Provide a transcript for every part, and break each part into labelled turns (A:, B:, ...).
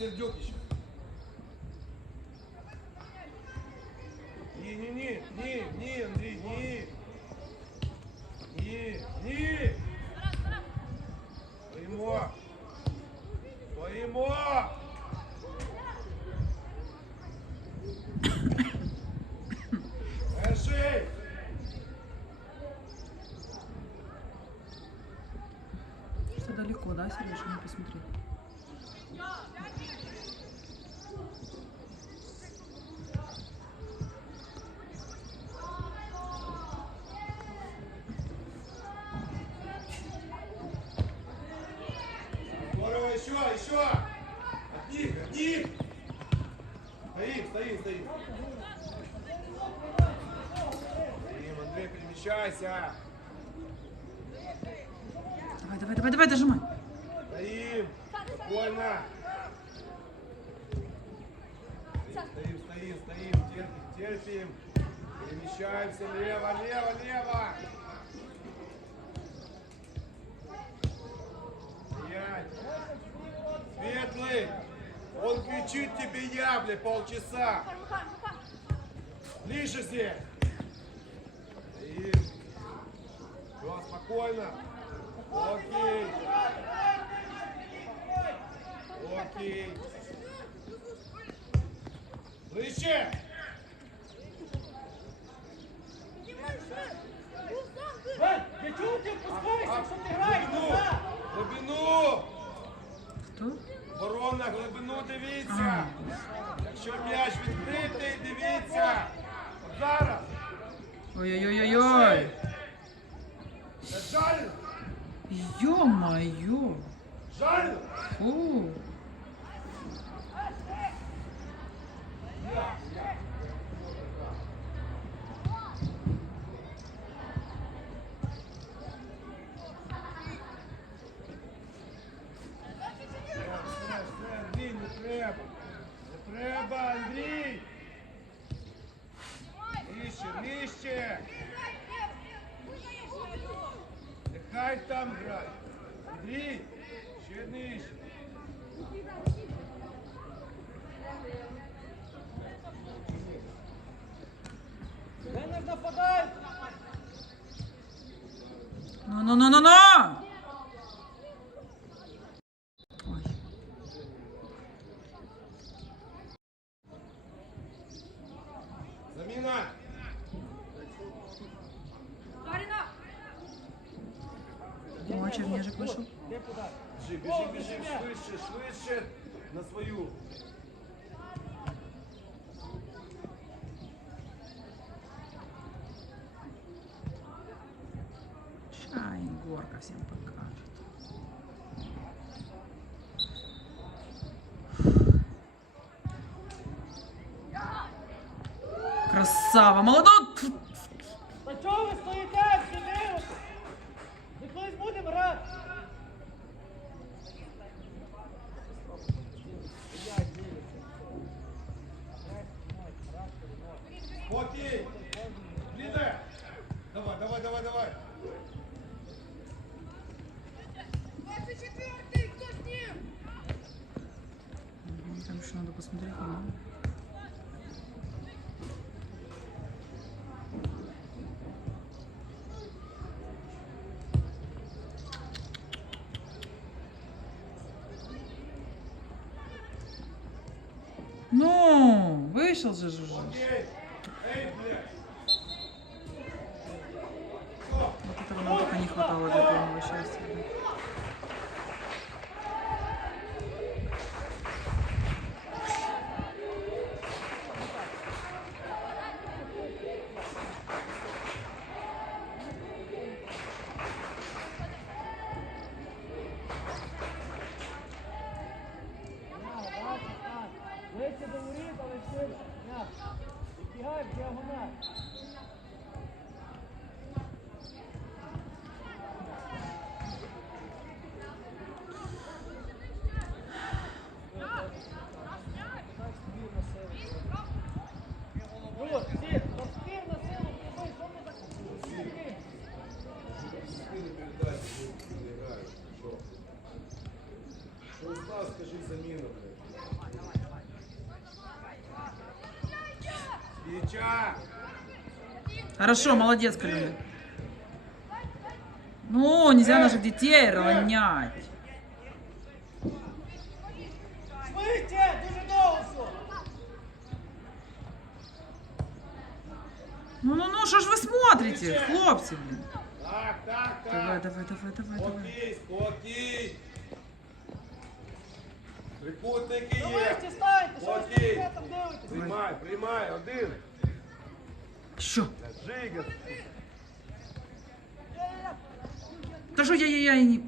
A: Сейчас, сейчас Сердюк еще. Не, не, не, не, не, Андрей, не. Не, не. Стоїмо! Стоїмо! Лежи!
B: Что далеко, да, Сережа? Не посмотри.
A: Здорово, еще, еще! От них, от них! Стоим, стоим, стоим! Стоим, Андрей, перемещайся!
B: Давай, давай, давай, давай, дожимай.
A: Стоим! Спокойно! Стоим, стоим, стоим, терпим, терпим! Перемещаемся лево, лево, лево! Стоять! Светлый! Он кричит тебе я, бля, полчаса! Ближе здесь! Стоим! Все, спокойно! Окей! Окей! Ближче!
C: Вань, я чого ти впускаєшся, якщо ти граєш
A: Глибину! Глибину! Ворона, глибину дивіться! Якщо м'яч відкритий, дивіться! От зараз!
B: Ой-ой-ой-ой.
A: Жаль!
B: Йо-моё.
A: Жаль!
B: Фу.
A: Заміна!
B: О, Чернежик вышел.
C: Де подай?
A: Біжи, біжи, біжи, швидше, швидше на свою.
B: yağmaladık. Ну, вышел же Хорошо, молодец, Калюня. Ну, нельзя наших детей ронять.
C: Швидше, дуже довго все.
B: Ну, ну, ну, что ж вы смотрите, хлопцы, блин.
A: Так, так, так.
B: Давай, давай, давай, давай, давай.
A: Спокій, спокій. Трикутники
C: Ну
A: є.
C: вище ставайте, що ви
A: Окей.
C: стоїте там дивитесь?
A: Приймай, приймай, один.
B: Що? Та що я-я-я не...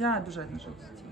B: нельзя бежать наших детей.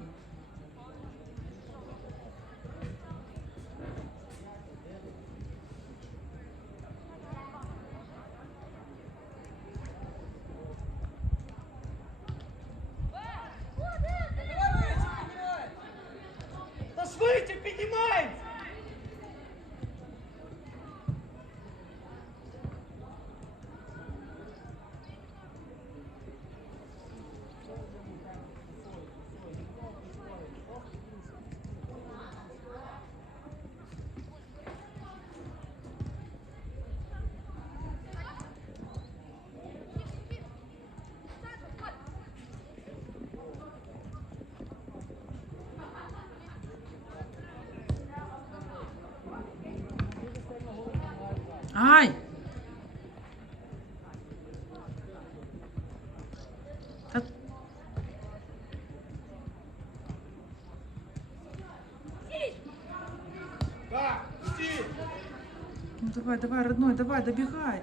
B: давай, давай, родной, давай, добегай.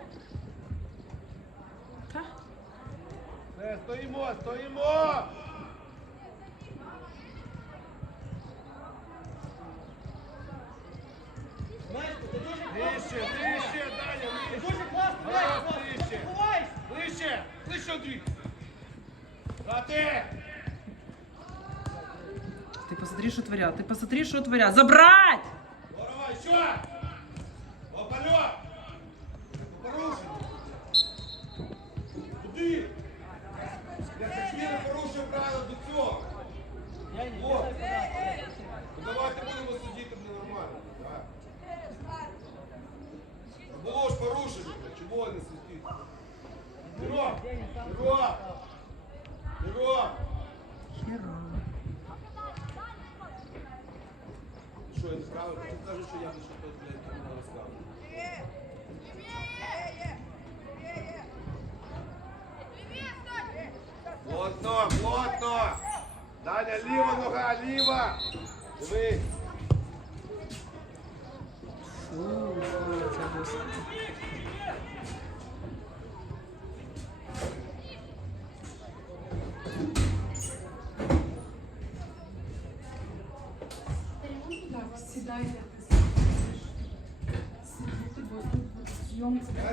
B: Та?
A: Все, стоїмо, стоїмо.
C: Знаєте, ти дуже
A: Нижче, нижче, Даня,
C: ти
A: нижче.
C: дуже класно
A: Раз,
C: граєш,
A: нижче.
C: ховайся!
A: Ближче, ближче, Андрій. Грати.
B: Ты посмотри, что творят. Ты посмотри, что творят. Забрать!
A: Здорово, еще.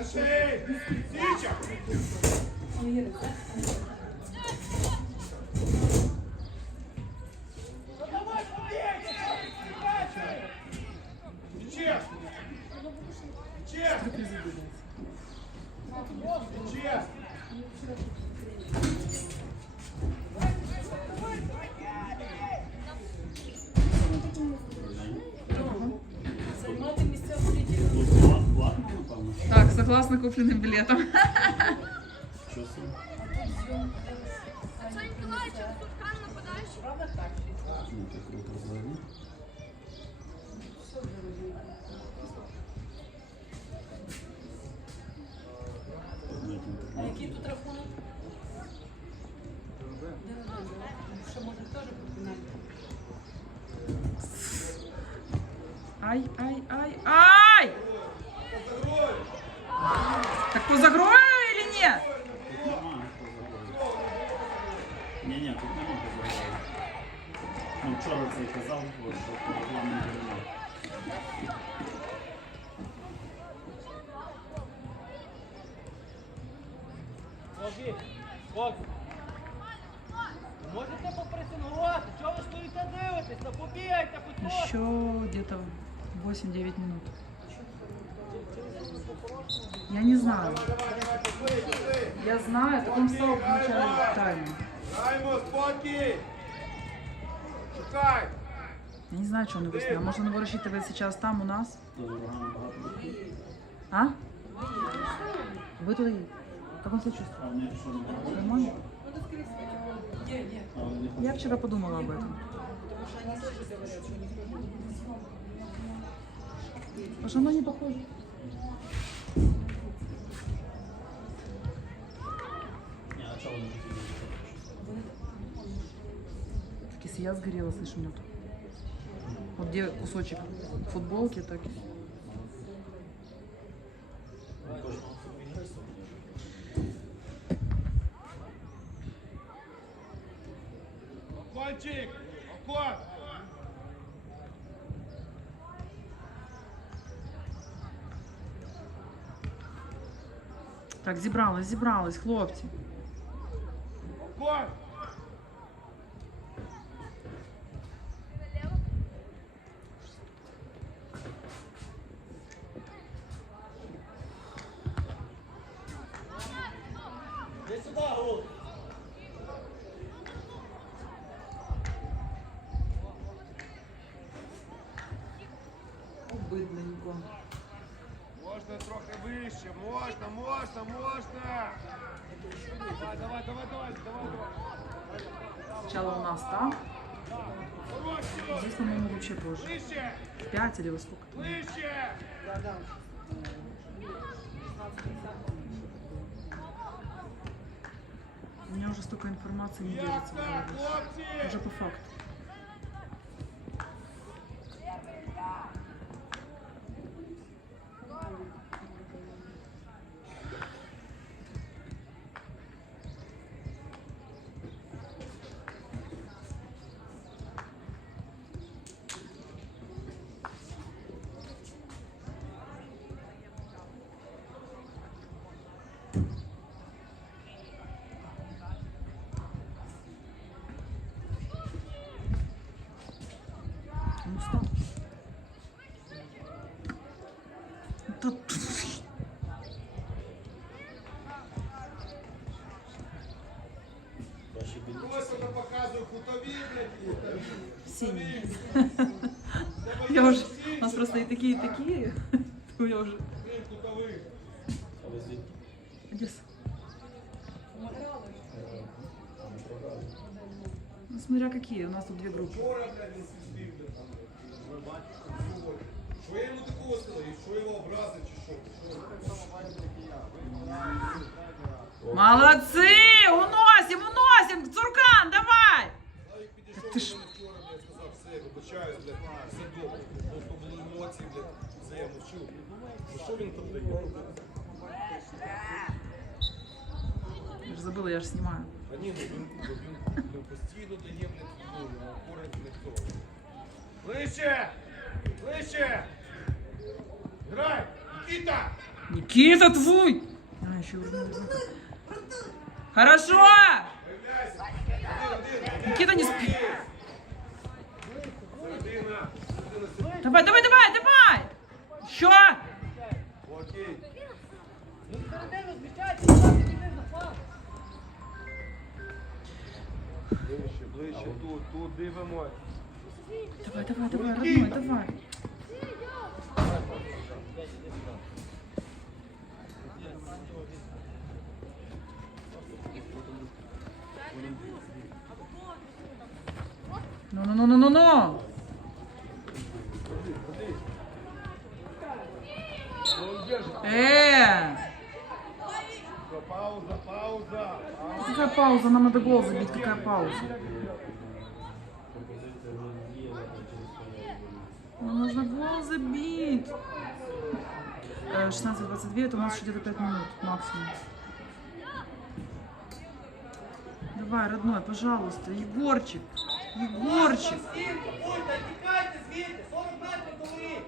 D: I
E: say. Вже розумію. А який тут рахунок? Що може теж пропинати?
B: Ай, ай, ай, ай! Так позагрою или нет?
D: Тут немає хто загрозив. Ні, ні, тут нема хто загрозив. Ну, вчора це і казав, от, що по регламенту немає.
C: Хлопці, хлопці. Можете попресингувати, чого ви стоїте дивитесь? Та побігайте, хоч трохи.
B: Еще где-то 8-9 минут. Я не знаю. Я знаю, так он стал в начале тайма.
A: Граємо, спокій! Шукай!
B: Я не знаю, что он его снял. Может, он его рассчитывает сейчас там у нас?
D: Дуже багато багато.
B: А? Вы туда едете? Как он себя чувствует?
D: А вони що не багато?
B: Нормально?
E: Є, є.
D: А вони хочуть.
B: Я вчера подумала об этом.
E: Тому що вони теж говорять, що ніхто не
B: Потому что оно не похоже. Так если я сгорела, слышь, у меня тут. Вот где кусочек футболки, так и...
A: Кончик! Окон!
B: Так, зібралась, зібралась, хлопці.
A: Four. Вище, можна, можна, можна! Давай, давай, давай, давай, давай, давай.
B: Сначала у нас там, здесь, по-моему, вообще позже. Пять или во сколько?
A: Ближче!
B: У меня уже столько информации не держится. Уже по факту.
A: Ось блядь.
B: Синий.
A: що його образив, чи що? Що?
B: Молодцы! Уносим, уносим! Цуркан, давай!
A: Славік підійшов
B: ти
A: до
B: ж-
A: мене вчора, блядь, сказав, все, вибачаюсь, блядь, все добре. Просто були емоції, блядь, все, я мовчу. Ну що він там дає?
B: Я же забыла, я же снимаю.
A: А ні, ну він, ну, він, він постійно дає, блядь, футбол, ну, опора не хто. Ближче! Ближче!
B: Никита твой! А, еще урнул ребенка. Хорошо!
A: Появляйся! Один, один!
B: Никита не спи.
A: Середина! Середина,
B: Давай, давай, давай, давай! Еще!
A: Окей.
C: Ну, середину зміщайте, сюди підійди за фланг.
A: Ближче, ближче, тут, тут дивимось.
B: Давай, давай, давай, родной, давай.
A: пауза?
B: Нам надо гол забить. Какая пауза? Нам нужно гол забить. Э, 16-22, это у нас еще где-то 5 минут максимум. Давай, родной, пожалуйста. Егорчик. Егорчик.
C: Стінку, будьте, тікайте звідти, 40 метрів до воріт.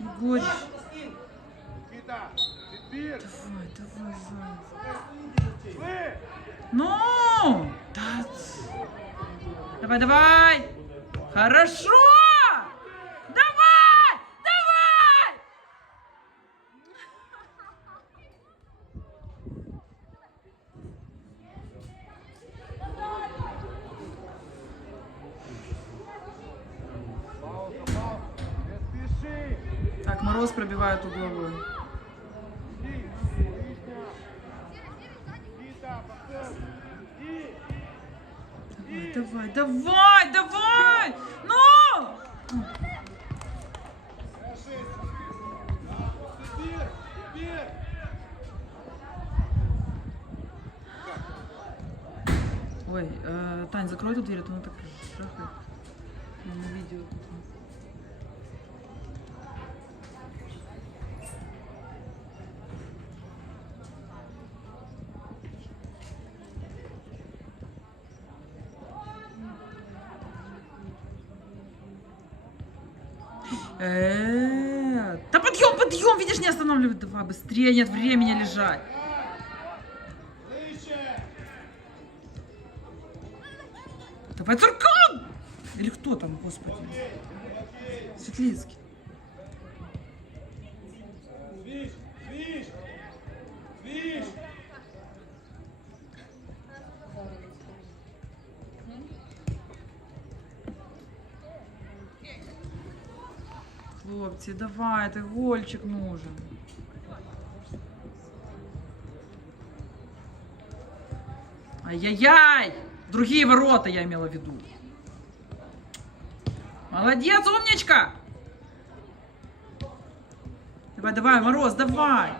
B: Егорчик.
C: Нашу на стінку.
A: Никита, підбір.
B: Давай, давай, заяц. Ну! Да. Давай, давай! Хорошо! Давай! Давай! Так, Мороз пробивает угловой. Давай, давай, давай! Ну!
A: Решись. Підбір, підбір.
B: Ой, э, Тань, закрой эту дверь, а то она так трахает. Ну, на видео. Э, Да подъем, подъем, видишь, не останавливает. Давай, быстрее, нет времени лежать. Давай, Цуркан! Или кто там, господи? Светлицкий. Хлопці, давайте, гольчик нужен. Ай-яй-яй! Другие ворота я имела в виду. Молодец, умничка! Давай, давай, Мороз, давай!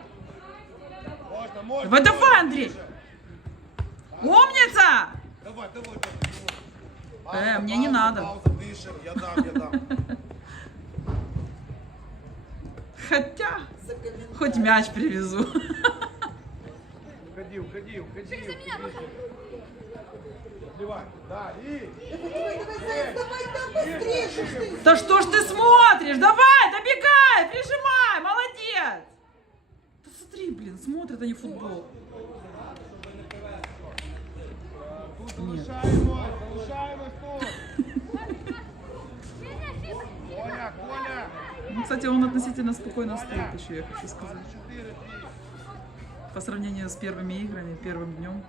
B: Давай, давай, Андрей! Умница!
A: Давай, давай, давай.
B: Э, мне не надо.
A: Пауза, дышим. Я дам, я дам.
B: Хотя, хоть мяч привезу.
A: Уходи, уходи, уходи. Через меня, Отливай. Да, и.
B: Да что ж ты смотришь? Давай, добегай, прижимай, молодец! Да смотри, блин, смотрят они футбол.
A: Залишаємось тут. Коля, Коля.
B: Ну, кстати, он относительно спокойно стоит еще, я хочу сказать.
A: 4 3.
B: По сравнению с первыми играми, первым днем.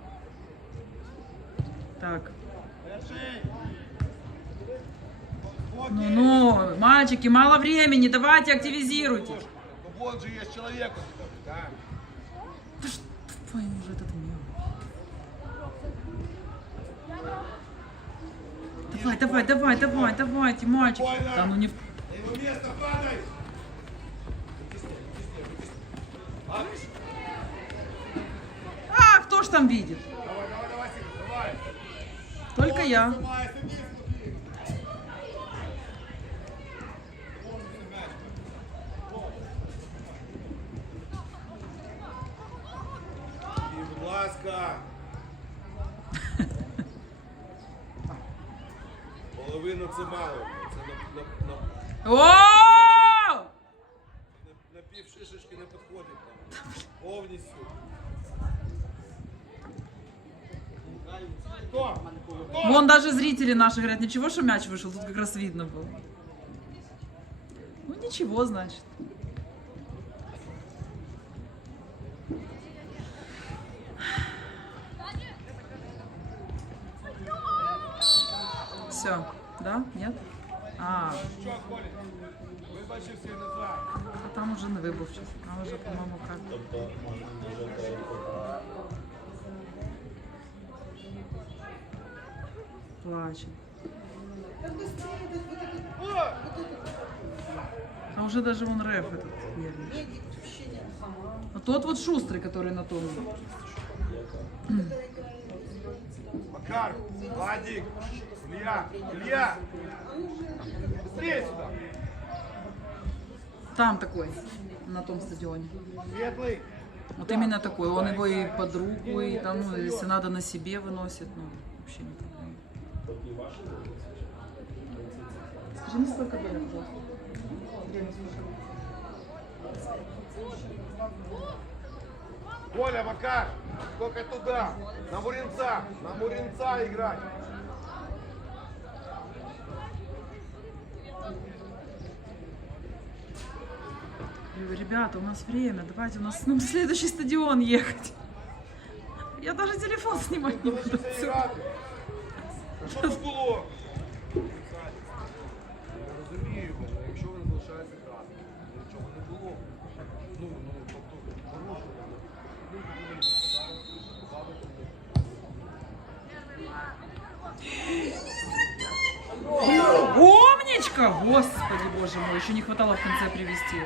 B: Так,
A: Реши.
B: ну-ну, мальчики, мало времени, давайте активизируйтесь.
A: Ну вот же есть человек. Да.
B: Что твою уже этот мем. Давай, давай, давай, давай, давайте, мальчики. Да ну не... в- А, кто ж там видит?
A: Давай, давай, давай, Сима, давай.
B: Только я.
A: Ласка. Половину це мало. Це на, на, на,
B: О!
A: на, на пів шишечки не підходить там. Повністю. Хто? Хто?
B: Вон даже зрители наши говорят, ничего, что мяч вышел, тут как раз видно было. Ну ничего, значит. Все, да? Нет? А,
A: Що,
B: а там уже не вибув щось. Там уже, по-моєму, как.
D: Тобто можна дуже
B: Плаче. А уже даже вон рэп этот нервничает. А тот вот шустрый, который на том.
A: Макар, Владик, Илья, Илья! Быстрее сюда!
B: Там такой, на том стадионе.
A: Светлый!
B: Вот именно такой. Он его и под руку, и там, ну, если надо, на себе выносит. Ну, вообще не проблема. Скажи мне, сколько было, пожалуйста? Время сколько?
A: Коля, Макар, только туда, на Муринца, на Муринца играть.
B: Говорю, Ребята, у нас время, давайте, у нас нам следующий стадион ехать. Я даже телефон снимать не буду.
A: Залишиться грати. А Що тут було? Я розумію, але якщо він залишається грати, нічого не було. Ну, ну, тобто, порушували. Ну, ну, зараз бавити
B: Умничка! Господи, боже мой, еще не хватало в конце привести.